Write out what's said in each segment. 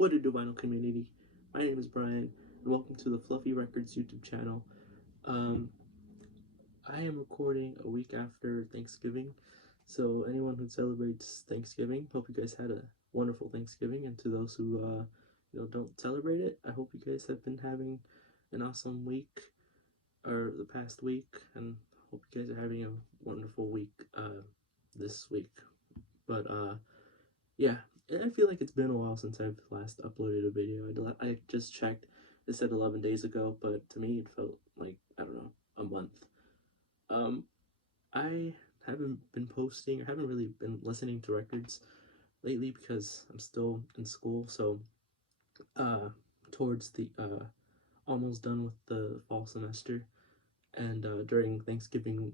What a do vinyl community? My name is Brian, and welcome to the Fluffy Records YouTube channel. Um, I am recording a week after Thanksgiving, so anyone who celebrates Thanksgiving, hope you guys had a wonderful Thanksgiving, and to those who don't celebrate it, I hope you guys have been having an awesome week, or the past week, and hope you guys are having a wonderful week this week. But yeah, I feel like it's been a while since I've last uploaded a video. I just checked. It said 11 days ago, but to me it felt like, I don't know, a month. I haven't been posting, or haven't really been listening to records lately because I'm still in school, so towards the almost done with the fall semester, and during Thanksgiving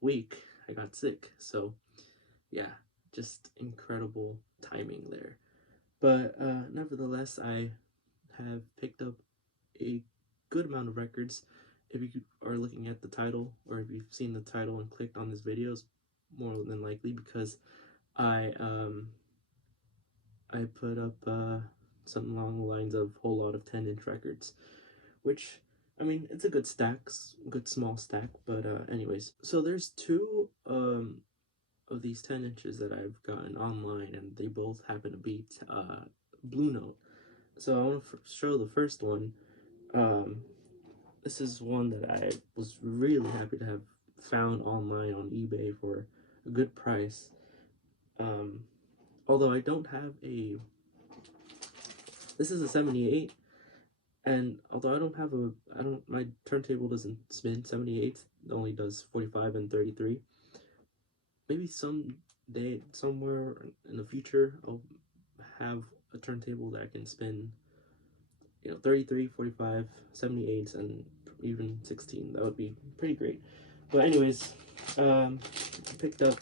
week, I got sick, so yeah, just incredible timing there. But nevertheless, I have picked up a good amount of records. If you are looking at the title, or if you've seen the title and clicked on this video, it's more than likely because I I put up something along the lines of whole lot of 10-inch records, which, I mean, it's a good stack, good small stack. But anyways, so there's two of these 10 inches that I've gotten online, and they both happen to be Blue Note. So I want to show the first one. This is one that I was really happy to have found online on eBay for a good price. Although I don't have a, this is a 78, and although my turntable doesn't spin 78, it only does 45 and 33. Maybe someday, somewhere in the future, I'll have a turntable that I can spin, 33, 45, 78, and even 16. That would be pretty great. But anyways, I picked up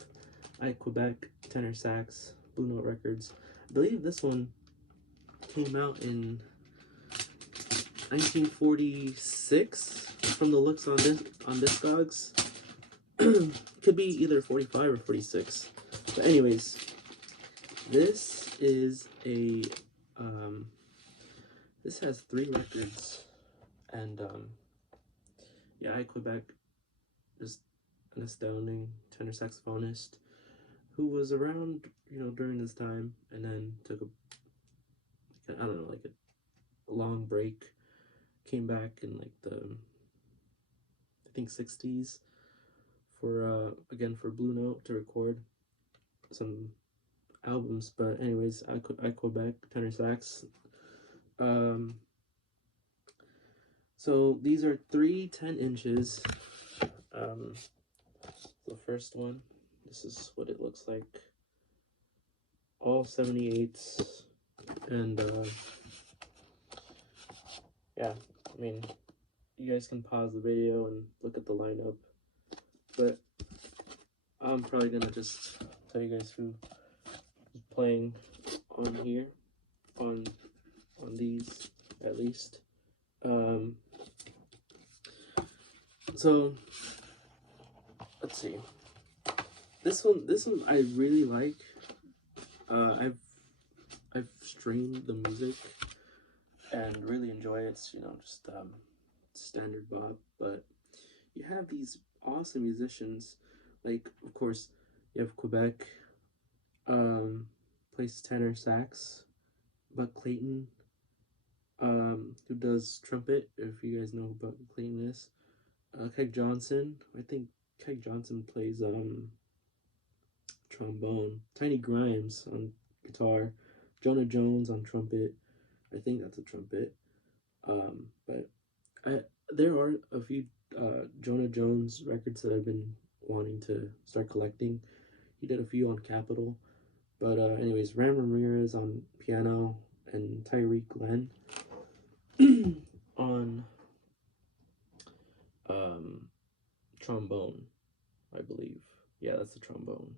Quebec tenor sax, Blue Note Records. I believe this one came out in 1946 from the looks on Discogs. Could be either 45 or 46. But anyways, this is a this has 3 records, and yeah, Quebec, just an astounding tenor saxophonist who was around, during this time, and then took I don't know, like a long break, came back in like the, I think, 60s for again for Blue Note to record some albums. But anyways, Quebec tenor sax. So these are 3 10-inches. The first one, this is what it looks like. All 78s, and yeah, I mean, you guys can pause the video and look at the lineup, but I'm probably gonna just tell you guys who is playing on here, on these at least. So let's see. This one I really like. I've streamed the music and really enjoy it. It's, just standard bop, but you have these awesome musicians, like, of course, you have Quebec, plays tenor sax, Buck Clayton, who does trumpet, if you guys know who Buck Clayton is. Keg Johnson, I think Keg Johnson plays trombone. Tiny Grimes on guitar. Jonah Jones on trumpet. I think that's a trumpet. But there are a few Jonah Jones records that I've been wanting to start collecting. He did a few on Capitol. But anyways, Ram Ramirez on piano, and Tyreek Glenn on trombone, I believe. Yeah, that's the trombone.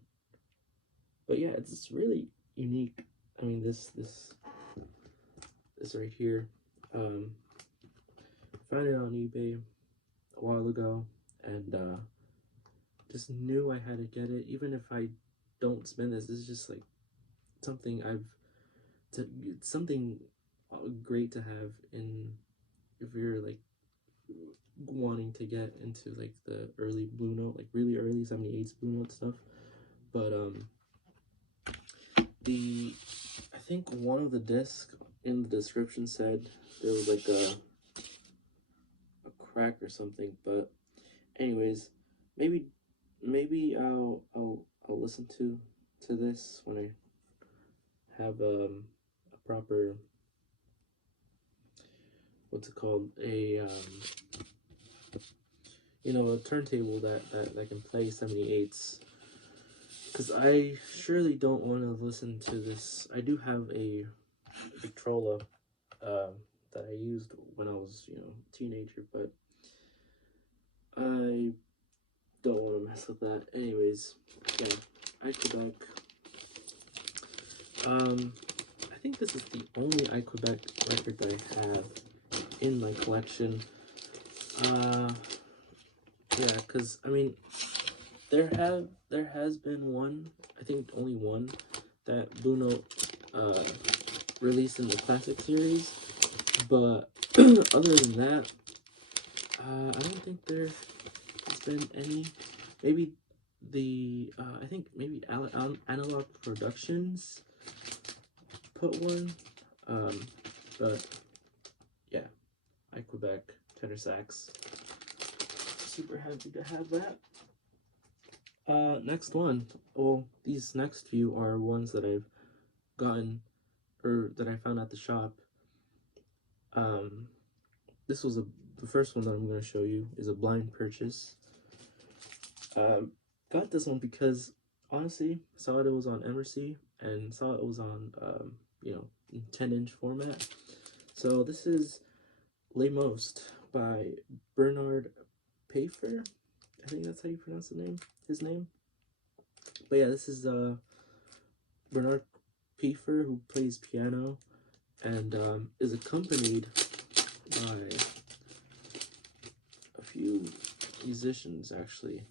But yeah, it's really unique. I mean, this right here, found it on eBay a while ago, and just knew I had to get it. Even if I don't spend this, is just like something I've it's something great to have in if you're like wanting to get into like the early Blue Note, like really early 78s Blue Note stuff. But the I think one of the discs in the description said there was like a crack or something. But anyways, maybe I'll listen to this when I have a proper, what's it called, a a turntable that can play 78s, because I surely don't want to listen to this. I do have a Victrola that I used when I was a teenager, but I don't want to mess with that. Anyways, yeah, Quebec. I think this is the only Quebec record that I have in my collection. Yeah, because I mean, there has been one, I think only one, that Blue Note released in the classic series, but other than that, I don't think there has been any. Maybe the I think maybe Analog Productions put one, but yeah, Quebec tenor sax. Super happy to have that. Next one. Well, these next few are ones that I've gotten or that I found at the shop. This was the first one that I'm going to show you is a blind purchase. Got this one because honestly saw it was on Emercy and saw it was on 10-inch format. So this is Les Most by Bernard Pfeiffer. I think that's how you pronounce his name. But yeah, this is Bernard Pfeiffer, who plays piano and is accompanied by a few musicians, actually.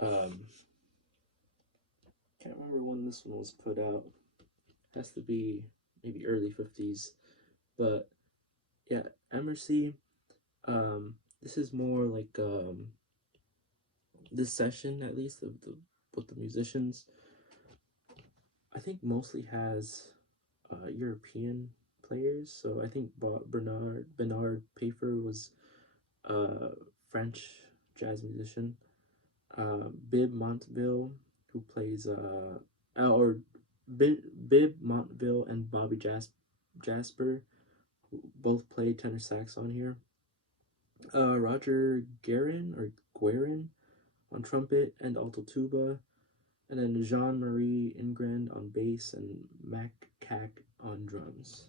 Can't remember when this one was put out. Has to be maybe early 50s. But yeah, Emercy. This is more like this session, at least, of with the musicians, I think mostly has European players. So I think Bernard Pfeiffer was a French jazz musician. Bib Montville, who plays or Bib Montville and Bobby Jasper, who both play tenor sax on here. Roger Guerin on trumpet and alto tuba, and then Jean-Marie Ingrand on bass and Mac Cack on drums.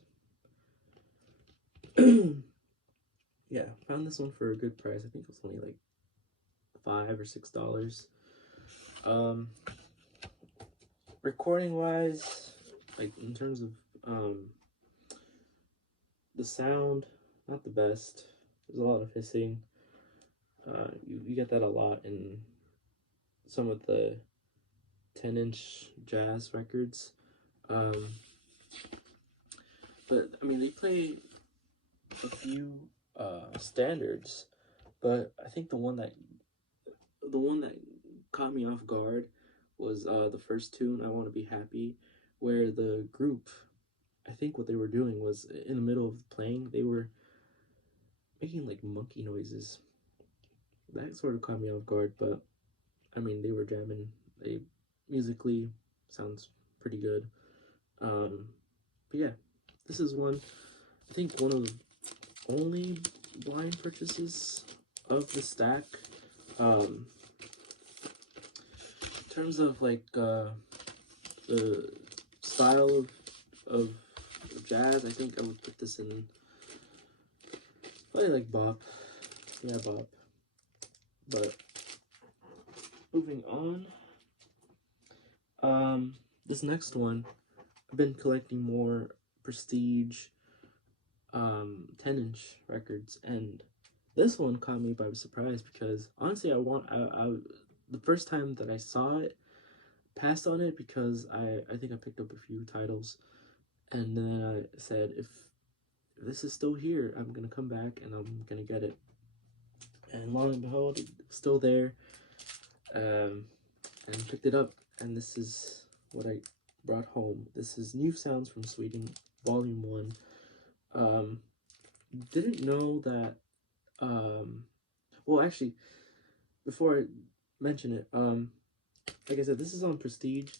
Yeah, found this one for a good price. I think it was only like $5 or $6. Recording wise, like in terms of the sound, not the best. There's a lot of hissing. You get that a lot in some of the 10-inch jazz records. But I mean, they play a few standards, but I think the one that caught me off guard was the first tune, I Want to Be Happy, where the group, I think what they were doing was in the middle of playing, they were making like monkey noises. That sort of caught me off guard, but I mean, they were jamming. They musically sounds pretty good. But yeah, this is one, I think one of the only blind purchases of the stack. In terms of like the style of jazz, I think I would put this in probably like bop. Yeah, bop. But moving on, this next one, I've been collecting more prestige 10-inch records, and this one caught me by surprise because honestly I the first time that I saw it, passed on it because I think I picked up a few titles, And then I said, if this is still here, I'm gonna come back and I'm gonna get it. And lo and behold, it's still there. And picked it up, and this is what I brought home. This is New Sounds from Sweden, Volume 1. Didn't know that, well, actually, before I mention it, like I said, this is on Prestige,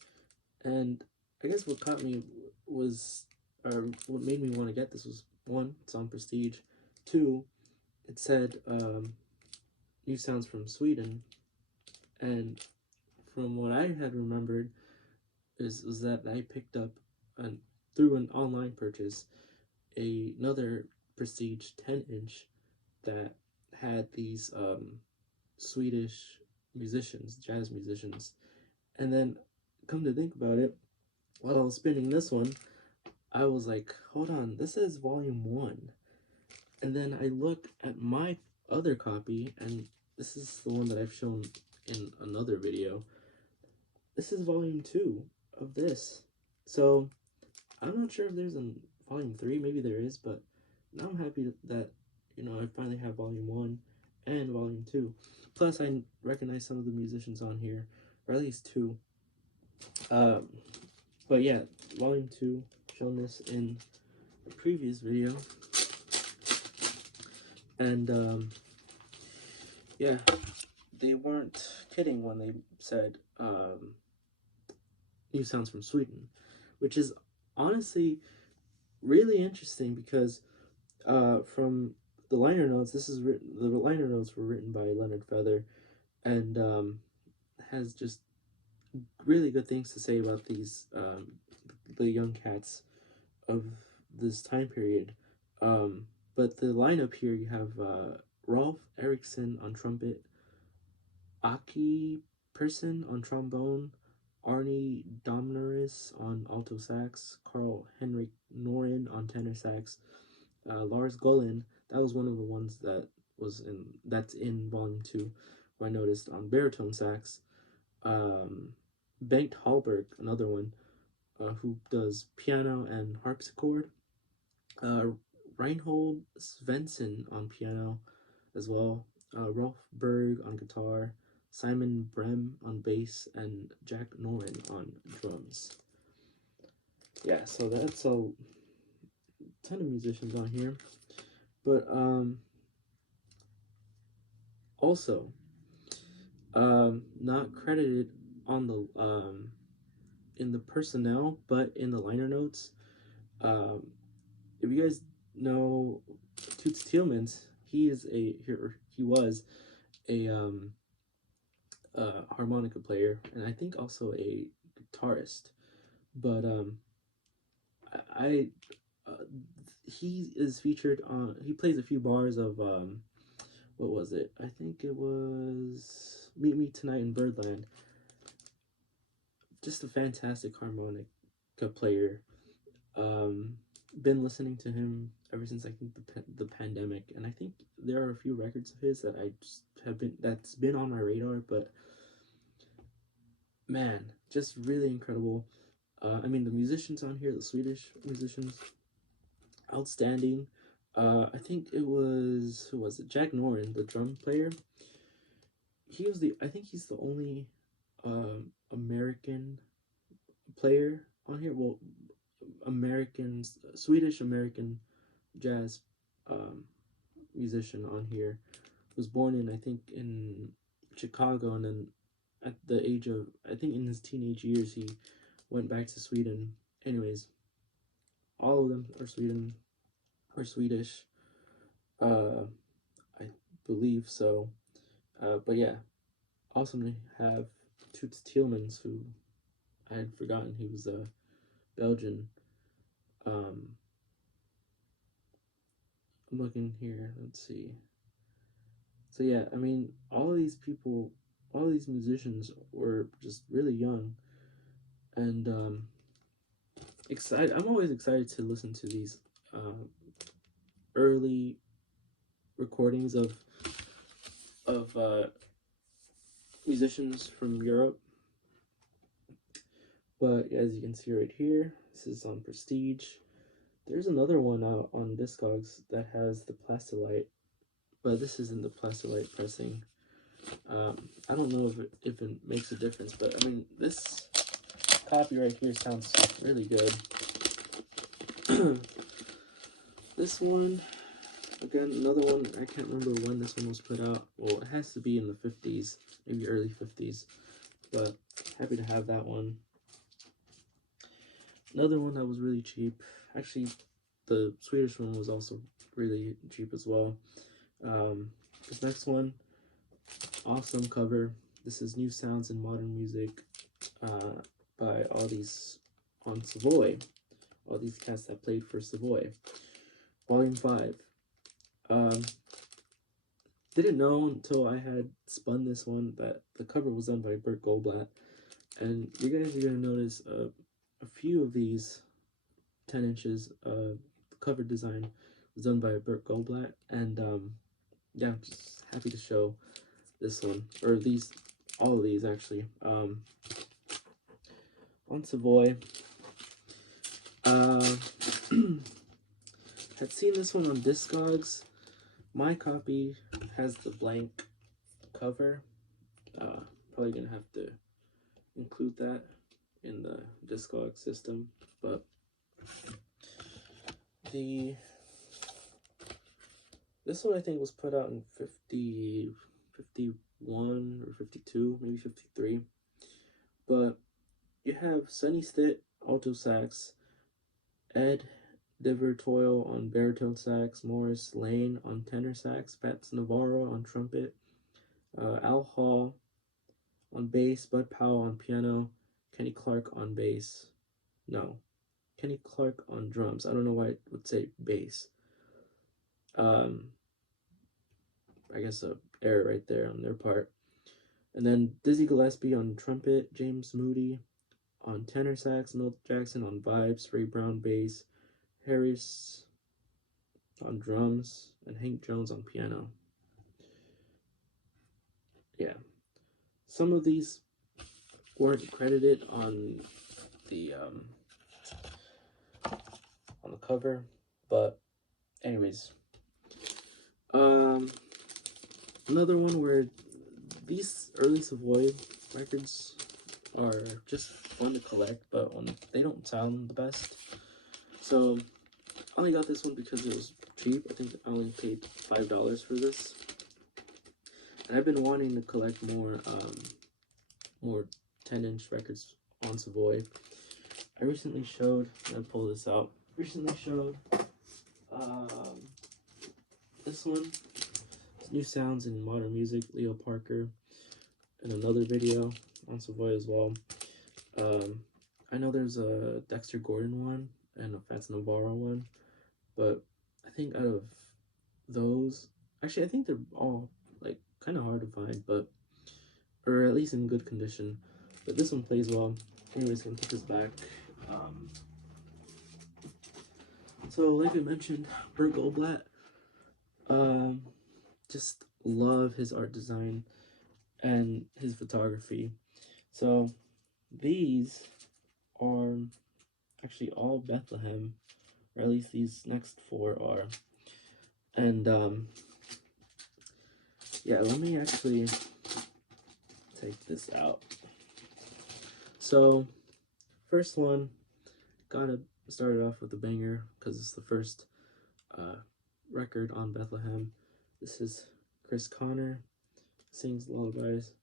and I guess what caught me was, or what made me want to get this was, one, it's on Prestige, two, it said, New Sounds from Sweden, and from what I had remembered, was that I picked up through an online purchase another Prestige 10-inch that had these Swedish musicians, jazz musicians. And then, come to think about it, while I was spinning this one, I was like, hold on, this is Volume 1. And then I look at my other copy, and this is the one that I've shown in another video. This is Volume 2 of this. So, I'm not sure if there's a Volume 3, maybe there is, but now I'm happy that, you know, I finally have Volume 1 and Volume 2. Plus, I recognize some of the musicians on here, or at least two. But yeah, Volume 2, shown this in a previous video. And, yeah, they weren't kidding when they said, New Sounds from Sweden, which is honestly really interesting because from the liner notes, the liner notes were written by Leonard Feather, and has just really good things to say about these the young cats of this time period. But the lineup here, you have Rolf Eriksson on trumpet, Aki Persson on trombone, Arnie Domneris on alto sax, Carl Henrik Noren on tenor sax, Lars Gullin, that was one of the ones that's in Volume 2, who I noticed, on baritone sax, Bengt Hallberg, another one, who does piano and harpsichord, Reinhold Svensson on piano as well, Rolf Berg on guitar, Simon Brem on bass, and Jack Noren on drums. Yeah, so that's a ton of musicians on here. But also not credited on the in the personnel, but in the liner notes. If you guys know Toots Thielmans, he was a harmonica player, and I think also a guitarist. But he is featured on. He plays a few bars of what was it? I think it was Meet Me Tonight in Birdland. Just a fantastic harmonica player. Been listening to him ever since I think the pandemic, and I think there are a few records of his that that's been on my radar, but man, just really incredible. I mean, the musicians on here, the Swedish musicians, outstanding. I think it was, who was it? Jack Noren, the drum player. I think he's the only American player on here. Well, Swedish American jazz musician on here. Was born in, I think, in Chicago, and then at the age of, I think in his teenage years, he went back to Sweden. Anyways, all of them are Swedish. I believe so. But yeah, awesome to have Toots Thielmans, who I had forgotten he was a Belgian. I'm looking here, let's see. So yeah, I mean, all these musicians were just really young, and excited. I'm always excited to listen to these early recordings of musicians from Europe. But as you can see right here, This is on Prestige. There's another one out on Discogs that has the Plastilite, but this is in the Plastilite pressing. I don't know if it makes a difference, but I mean, this copy right here sounds really good. This one, again, another one, I can't remember when this one was put out. Well, it has to be in the 50s, maybe early 50s, but happy to have that one. Another one that was really cheap, actually, the Swedish one was also really cheap as well. This next one, awesome cover. This is New Sounds in Modern Music by all these on Savoy. All these cats that played for Savoy. Volume 5. Didn't know until I had spun this one that the cover was done by Bert Goldblatt. And you guys are going to notice a few of these 10 inches cover design was done by Bert Goldblatt. And yeah, I'm just happy to show this one, or these, all of these actually. On Savoy. Had seen this one on Discogs. My copy has the blank cover. Probably gonna have to include that in the Discog system, but this one I think was put out in 51 or 52, maybe 53. But you have Sonny Stitt alto sax, Ed Divertoil on baritone sax, Morris Lane on tenor sax, Fats Navarro on trumpet, Al Hall on bass, Bud Powell on piano, Kenny Clark on bass. No, Kenny Clark on drums. I don't know why it would say bass. I guess a error right there on their part. And then Dizzy Gillespie on trumpet, James Moody on tenor sax, Milt Jackson on vibes, Ray Brown bass, Harris on drums, and Hank Jones on piano. Yeah. Some of these weren't credited on the cover, but anyways. Another one where these early Savoy records are just fun to collect, but they don't sound the best. So I only got this one because it was cheap. I think I only paid $5 for this. And I've been wanting to collect more 10-inch records on Savoy. I recently showed, I'll pull this out, this one, New Sounds in Modern Music, Leo Parker, in another video on Savoy as well. I know there's a Dexter Gordon one and a Fats Navarro one, but I think out of those, actually I think they're all like kind of hard to find, but, or at least in good condition, but this one plays well. Anyways, gonna put this back. So like I mentioned, Bert Goldblatt, just love his art design and his photography. So these are actually all Bethlehem, or at least these next 4 are. And yeah, let me actually take this out. So first one, gotta start it off with a banger because it's the first record on Bethlehem. This is Chris Connor, sings Lullabies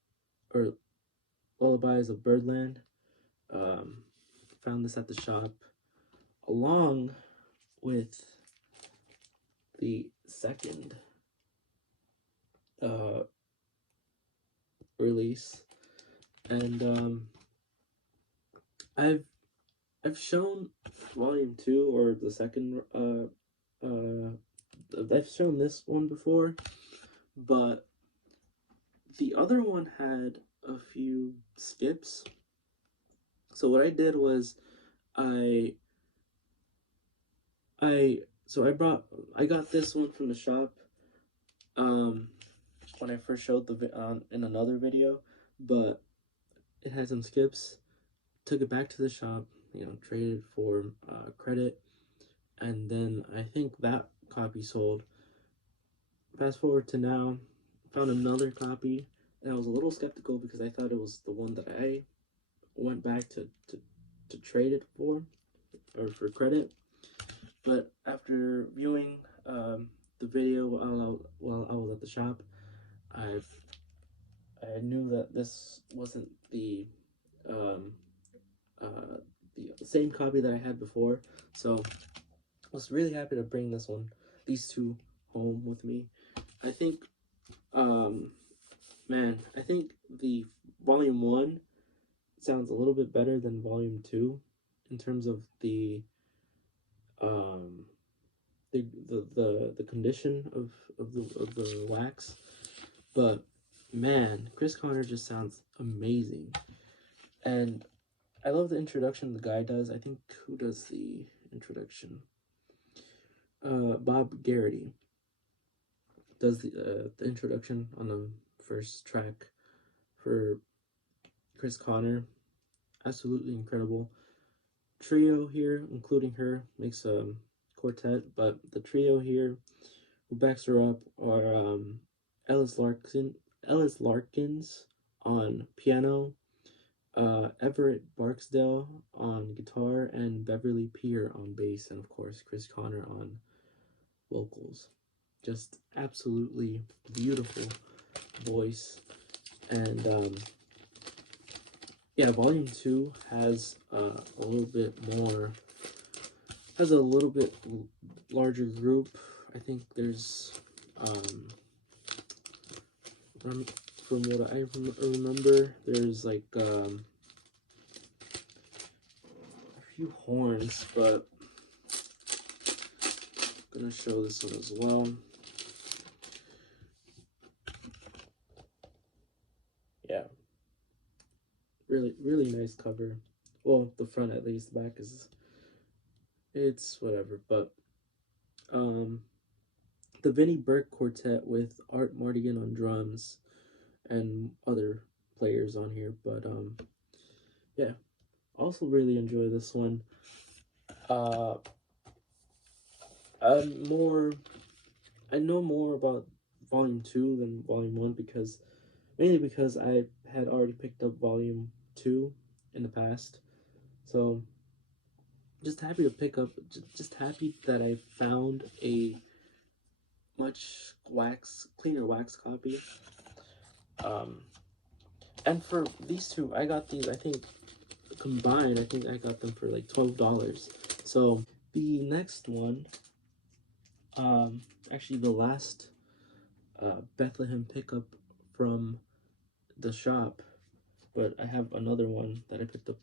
of Birdland. Found this at the shop along with the second release, and I've shown volume 2 or the second I've shown this one before, but the other one had a few skips. So what I did was I got this one from the shop when I first showed in another video, but it had some skips. Took it back to the shop, traded for credit, and then I think that copy sold. Fast forward to now, found another copy, and I was a little skeptical because I thought it was the one that I went back to trade it for, or for credit. But after viewing the video while I was at the shop, I I knew that this wasn't um, uh, the same copy that I had before, so I was really happy to bring these two home with me. I think, um, man, I think the volume one sounds a little bit better than volume two in terms of um, the condition of the wax. But man, Chris Connor just sounds amazing, and I love the introduction the guy does. I think who does the introduction? Bob Garrity does the introduction on the first track for Chris Connor. Absolutely incredible. Trio here, including her, makes a quartet, but the trio here who backs her up are Ellis Larkins on piano, Everett Barksdale on guitar, and Beverly Peer on bass, and of course Chris Connor on vocals. Just absolutely beautiful voice. And yeah, volume 2 has a little bit more, has a little bit larger group. I think there's from what I remember, there's like a few horns, but I'm gonna show this one as well. Yeah, really nice cover. Well, the front at least. The back is, it's whatever. But the Vinnie Burke Quartet with Art Mardigan on drums and other players on here. But yeah, also really enjoy this one. I'm more, I know more about Volume 2 than Volume 1 because, mainly because I had already picked up Volume 2 in the past. So, just happy to pick up, just happy that I found a much cleaner wax copy. And for these two, I got these, I think, combined, I think I got them for like $12. So, the next one, actually the last Bethlehem pickup from the shop, but I have another one that I picked up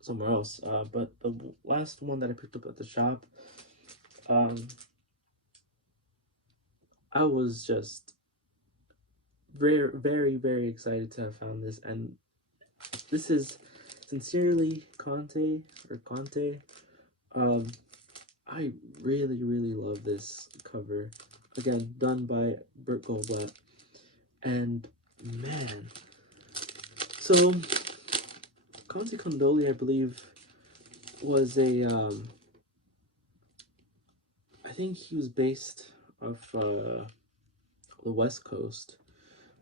somewhere else. But the last one that I picked up at the shop, I was just very excited to have found this, and this is Sincerely Conte or Conte. I really love this cover. Again, done by Burt Goldblatt, and man, so Conte Condoli, I believe, was a I think he was based off the West Coast,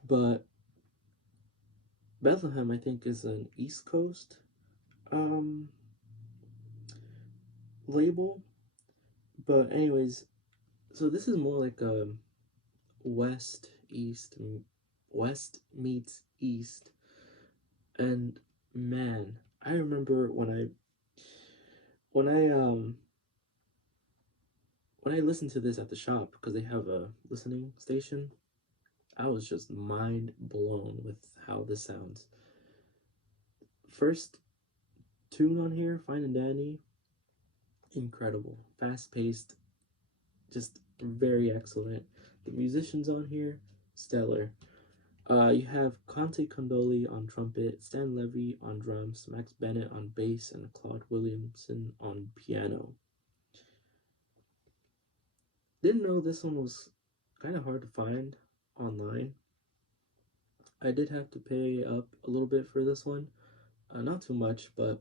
but Bethlehem, I think, is an East Coast label. But anyways, so this is more like a West meets East, and man, I remember when I listened to this at the shop because they have a listening station. I was just mind blown with how this sounds. First tune on here, Fine and Dandy, incredible, fast paced, just very excellent. The musicians on here, stellar. You have Conte Condoli on trumpet, Stan Levy on drums, Max Bennett on bass, and Claude Williamson on piano. Didn't know this one was kind of hard to find online. I did have to pay up a little bit for this one. Not too much, but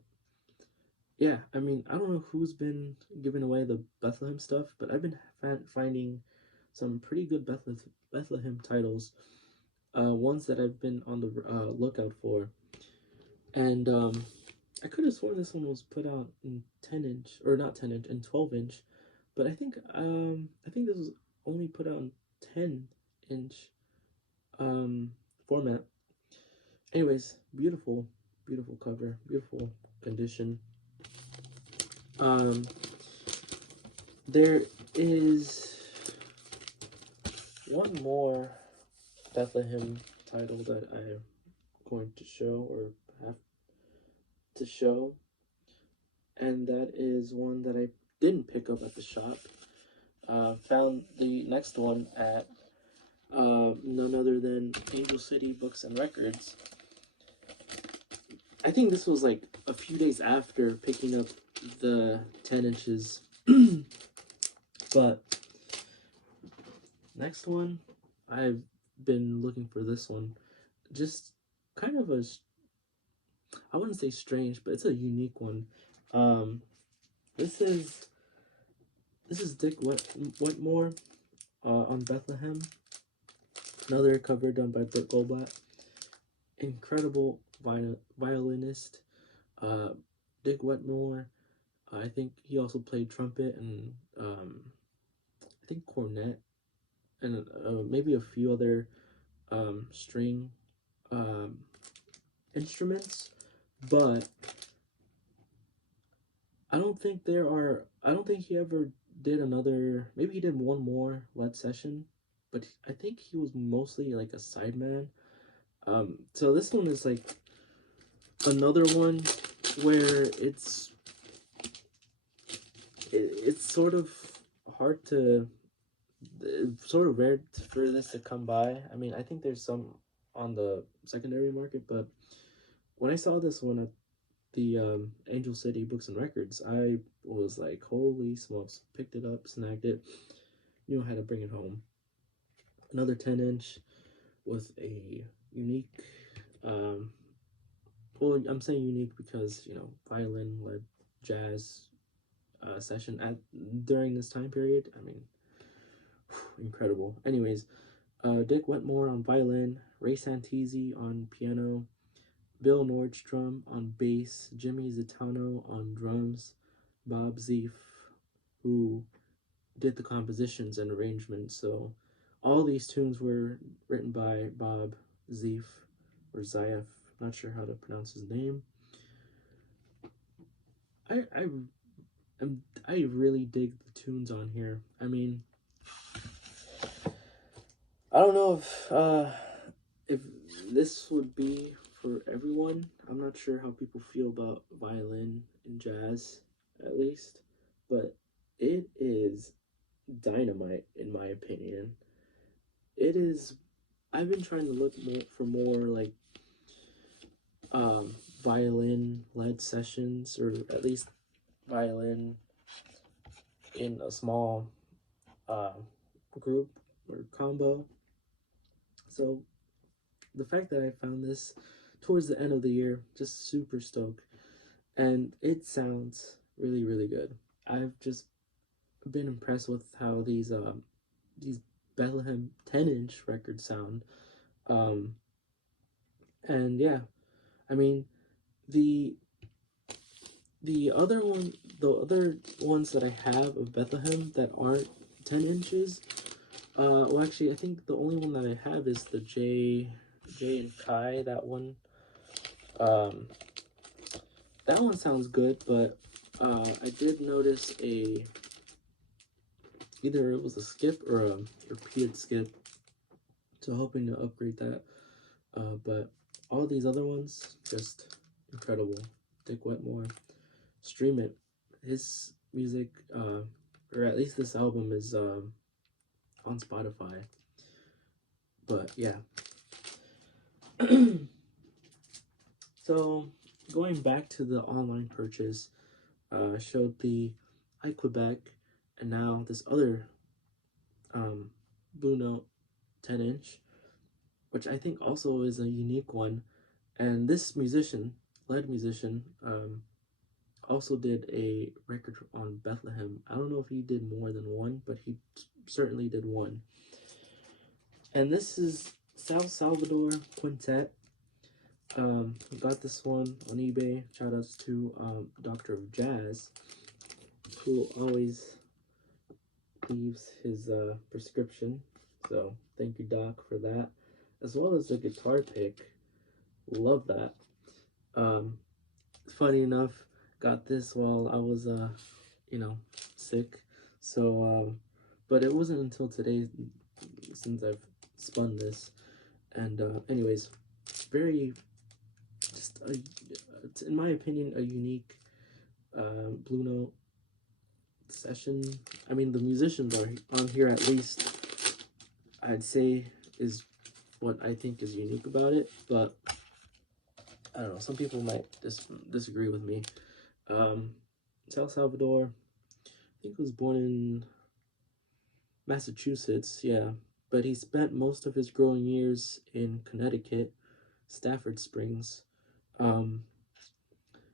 yeah, I mean, I don't know who's been giving away the Bethlehem stuff, but I've been finding some pretty good Bethlehem titles, ones that I've been on the lookout for. And I could have sworn this one was put out in 10 inch, or not 10 inch, in 12 inch, but I think this was only put out in 10 inch format. Anyways, beautiful, beautiful cover, beautiful condition. Um, there is one more Bethlehem title that I'm going to show, or have to show, and that is one that I didn't pick up at the shop. Found the next one at none other than Angel City Books and Records. I think this was like a few days after picking up the 10 inches. But next one, I've been looking for this one. Just kind of a, I wouldn't say strange, but it's a unique one. Um, this is Dick Wetmore on Bethlehem. Another cover done by Burt Goldblatt. Incredible violinist. Dick Wetmore. I think he also played trumpet and I think cornet and maybe a few other string um, instruments, but I don't think I don't think he ever did another. Maybe he did one more lead session, but I think he was mostly like a sideman. So this one is like another one where it's sort of hard to, sort of rare for this to come by. I mean, I think there's some on the secondary market, but when I saw this one at the Angel City Books and Records, I was like, holy smokes! Picked it up, snagged it, knew how to bring it home. Another 10 inch with a unique, um, well, I'm saying unique because violin led jazz session at during this time period. I mean, incredible. Anyways, Dick Wetmore on violin, Ray Santisi on piano, Bill Nordstrom on bass, Jimmy Zitano on drums, Bob Zeef, who did the compositions and arrangements. So all these tunes were written by Bob Zeef or Zaef. Not sure how to pronounce his name. I I I really dig the tunes on here. I mean, I don't know if this would be for everyone. I'm not sure how people feel about violin and jazz, at least, but it is dynamite in my opinion. It is. I've been trying to look for more like violin led sessions, or at least violin in a small uh, group or combo. So the fact that I found this towards the end of the year, just super stoked, and it sounds really really good. I've just been impressed with how these Bethlehem 10 inch records sound. Um, and yeah, I mean the the other ones that I have of Bethlehem that aren't 10 inches. Well, actually, I think the only one that I have is the J and Kai. Um, that one sounds good, but I did notice either it was a skip or a repeated skip. So hoping to upgrade that. But all these other ones, just incredible. Dick Wetmore, stream it. His music, or at least this album, is on Spotify. But yeah. So going back to the online purchase, showed the iQuebec, and now this other Blue Note 10 inch, which I think also is a unique one. And this musician, lead musician, also did a record on Bethlehem. I don't know if he did more than one, but he certainly did one. And this is South Salvador Quintet. Got this one on eBay. Shout outs to Doctor of Jazz, who always leaves his prescription. So thank you, Doc, for that. As well as the guitar pick. Love that. Funny enough, got this while I was sick. So but it wasn't until today since I've spun this. And anyways, very just in my opinion, a unique Blue Note session. I mean, the musicians are on here, at least I'd say, is what I think is unique about it, but I don't know, some people might disagree with me. South Salvador, I think he was born in Massachusetts, yeah, but he spent most of his growing years in Connecticut, Stafford Springs.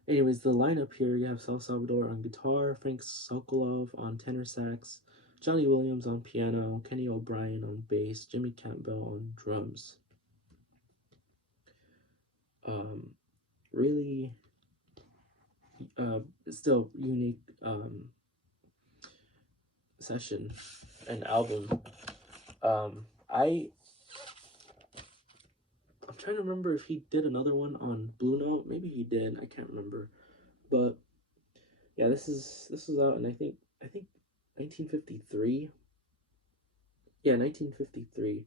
Anyways, the lineup here, you have South Salvador on guitar, Frank Sokolov on tenor sax, Johnny Williams on piano, Kenny O'Brien on bass, Jimmy Campbell on drums. Really, still unique session and album. I'm trying to remember if he did another one on Blue Note. Maybe he did. I can't remember. But yeah, this is out in I think 1953. Yeah, 1953.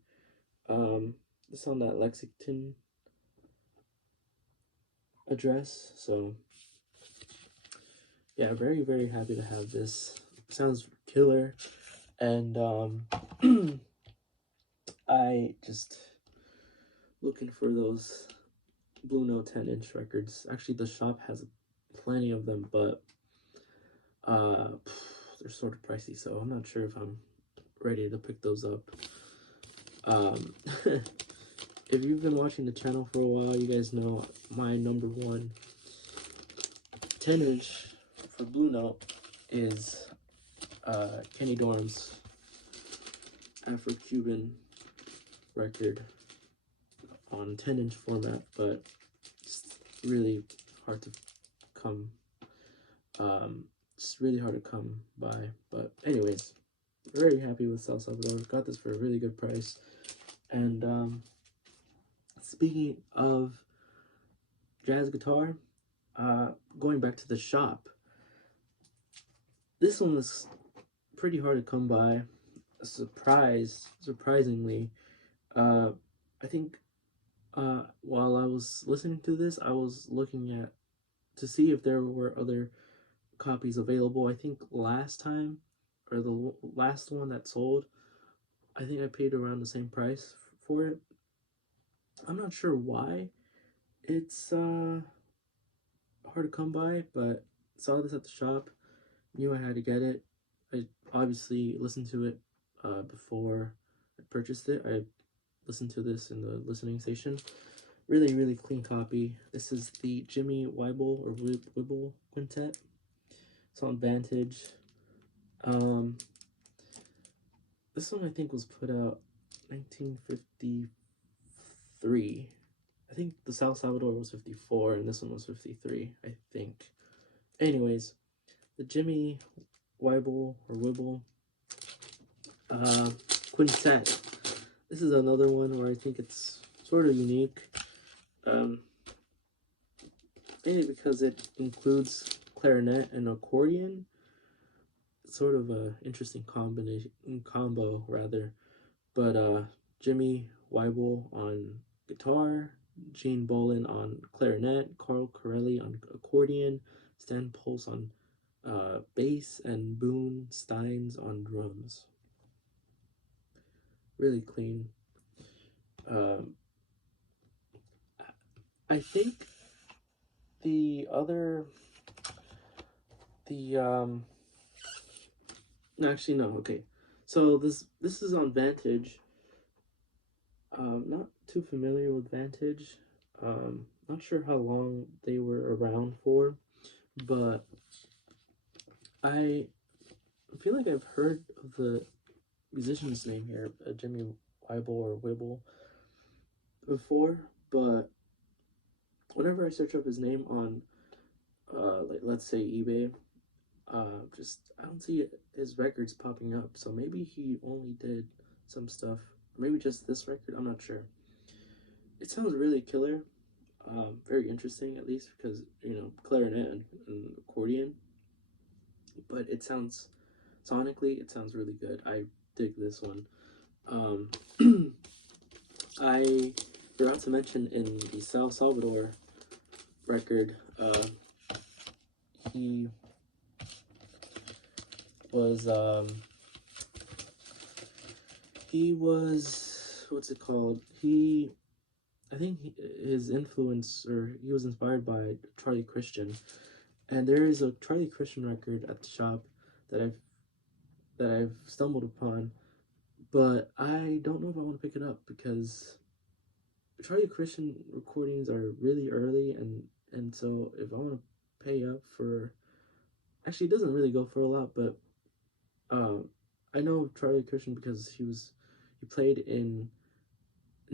This on that Lexington address. So yeah, very, very happy to have this. Sounds killer. And I just looking for those Blue Note 10-inch records. Actually, the shop has plenty of them, but they're sort of pricey, so I'm not sure if I'm ready to pick those up. If you've been watching the channel for a while, you guys know my number one 10-inch for Blue Note is Kenny Dorham's Afro-Cuban record on 10-inch format, but it's really hard to come it's really hard to come by. But anyways, very happy with South Salvador. Got this for a really good price. And speaking of jazz guitar, going back to the shop, this one was pretty hard to come by. Surprisingly, I think while I was listening to this, I was looking to see if there were other copies available. I think last time, or the last one that sold, I think I paid around the same price for it. I'm not sure why it's hard to come by, but saw this at the shop, knew I had to get it. I obviously listened to it before I purchased it. I listened to this in the listening station. Really, really clean copy. This is the Jimmy Weibel or Wibble Quintet. It's on Vantage. This one I think was put out 1953. I think the South Salvador was 54 and this one was 53, I think. Anyways, the Jimmy Weibel or Wibble Quintet. This is another one where I think it's sort of unique. Maybe because it includes clarinet and accordion. Sort of a interesting combo rather. But Jimmy Weibel on guitar, Gene Bolin on clarinet, Carl Corelli on accordion, Stan Pulse on bass, and Boone Steins on drums. Really clean. I think actually no, okay. So this is on Vantage. Not too familiar with Vantage. Not sure how long they were around for, but I feel like I've heard of the musician's name here, Jimmy Weibel or Wibble, before, but whenever I search up his name on, like let's say eBay, just I don't see his records popping up. So maybe he only did some stuff, maybe just this record. I'm not sure. It sounds really killer, very interesting at least because clarinet and accordion, but it sounds sonically it sounds really good. I dig this one. Um, I forgot to mention in the Salvador record, he was what's it called? I think his influence, or he was inspired by Charlie Christian, and there is a Charlie Christian record at the shop that I've stumbled upon, but I don't know if I want to pick it up because Charlie Christian recordings are really early, and so if I want to pay up for, actually it doesn't really go for a lot, but I know Charlie Christian because he played in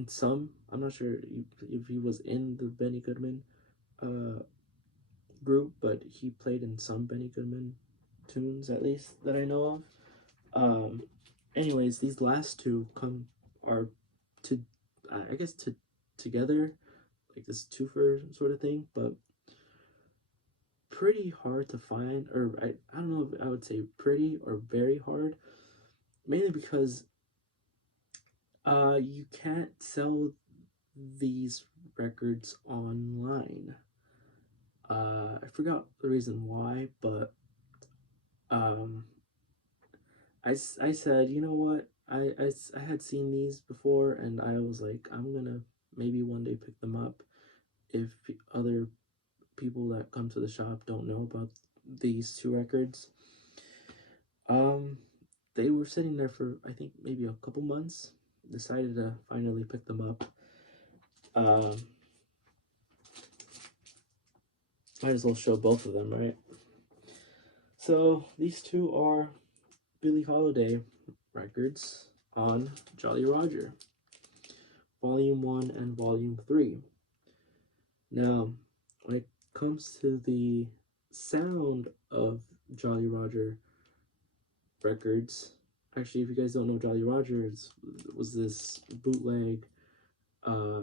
some. I'm not sure if he was in the Benny Goodman uh, group, but he played in some Benny Goodman tunes at least that I know of. Anyways, these last two are to I guess together, like this twofer sort of thing, but pretty hard to find, or I don't know if I would say pretty or very hard, mainly because you can't sell these records online. I forgot the reason why, but um, I said, you know what? I had seen these before, and I was like, I'm gonna maybe one day pick them up if other people that come to the shop don't know about these two records. Um, they were sitting there for I think maybe a couple months. Decided to finally pick them up. Um, might as well show both of them, right? So these two are Billie Holiday records on Jolly Roger, Volume 1 and Volume 3. Now, when it comes to the sound of Jolly Roger records, actually, if you guys don't know, Jolly Roger was this bootleg, uh,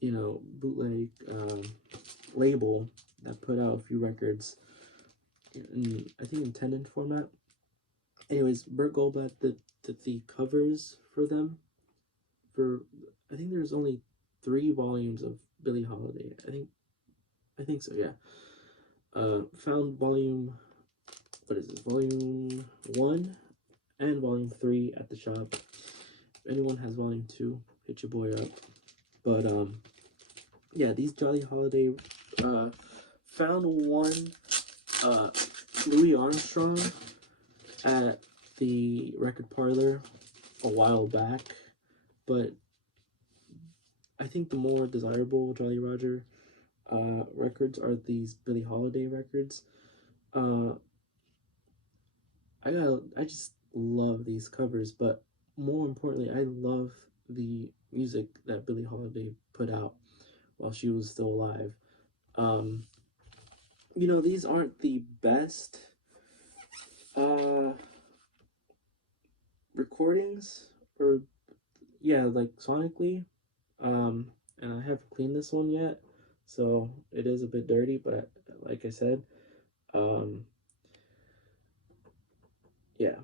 bootleg label that put out a few records in, I think, in 10-inch format. Anyways, Burt Goldblatt did the covers for them. I think there's only 3 volumes of Billie Holiday. I think so. Yeah. Found volume. What is this? Volume 1 and Volume 3 at the shop. If anyone has Volume 2, hit your boy up. But yeah, these Jolly Holiday. Found one. Louis Armstrong at the record parlor a while back, but I think the more desirable Jolly Roger records are these Billie Holiday records. I just love these covers, but more importantly, I love the music that Billie Holiday put out while she was still alive. These aren't the best recordings, or yeah, like sonically. And I haven't cleaned this one yet, so it is a bit dirty, but like I said, yeah,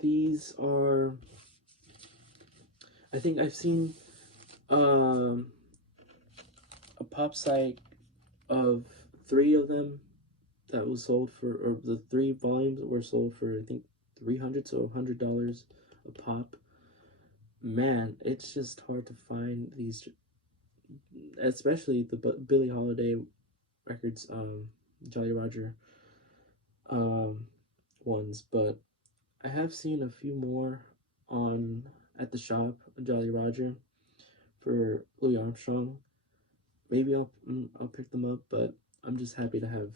these are, I think I've seen a pop site of 3 of them that was sold for, or the 3 volumes were sold for, I think, $300, so $100 a pop. Man, it's just hard to find these, especially the Billie Holiday records, Jolly Roger ones, but I have seen a few more on at the shop, Jolly Roger, for Louis Armstrong. Maybe I'll pick them up, but I'm just happy to have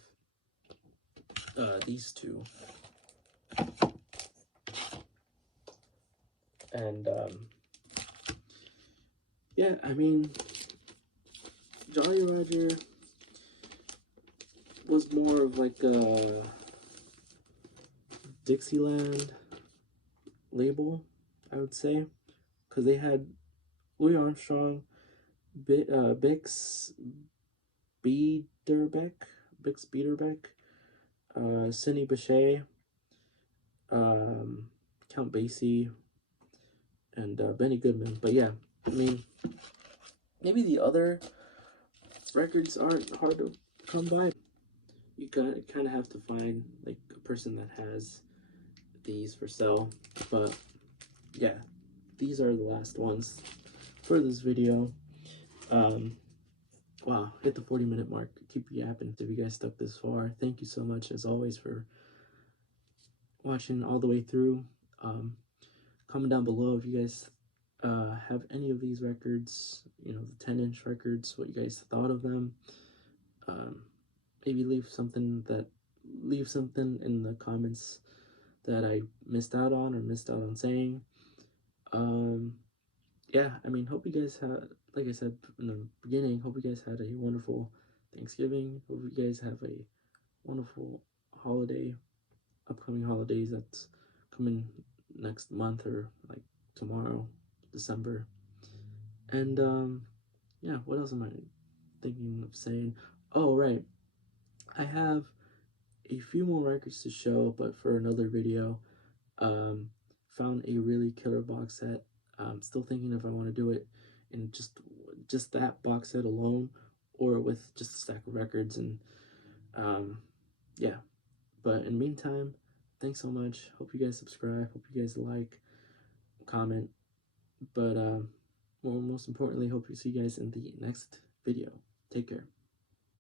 these two. And yeah, I mean, Jolly Roger was more of like a Dixieland label, I would say, because they had Louis Armstrong, Bix Biederbeck, Sidney Bechet, Count Basie, and Benny Goodman. But yeah, I mean, maybe the other records aren't hard to come by. You kind of have to find like a person that has these for sale. But yeah, these are the last ones for this video. Wow, hit the 40-minute mark. Keep yapping if you guys stuck this far. Thank you so much as always for watching all the way through. Comment down below if you guys have any of these records, you know, the 10-inch records, what you guys thought of them. Maybe leave something in the comments that I missed out on saying. Yeah, I mean, hope you guys had, like I said in the beginning, hope you guys had a wonderful Thanksgiving. Hope you guys have a wonderful upcoming holidays that's coming next month or like tomorrow, December. And yeah, what else am I thinking of saying? Oh, right. I have a few more records to show, but for another video. Found a really killer box set. Still thinking if I want to do it in just that box set alone, or with just a stack of records. And yeah, but in the meantime, thanks so much. Hope you guys subscribe. Hope you guys like, comment. But well, most importantly, hope to see you guys in the next video. Take care.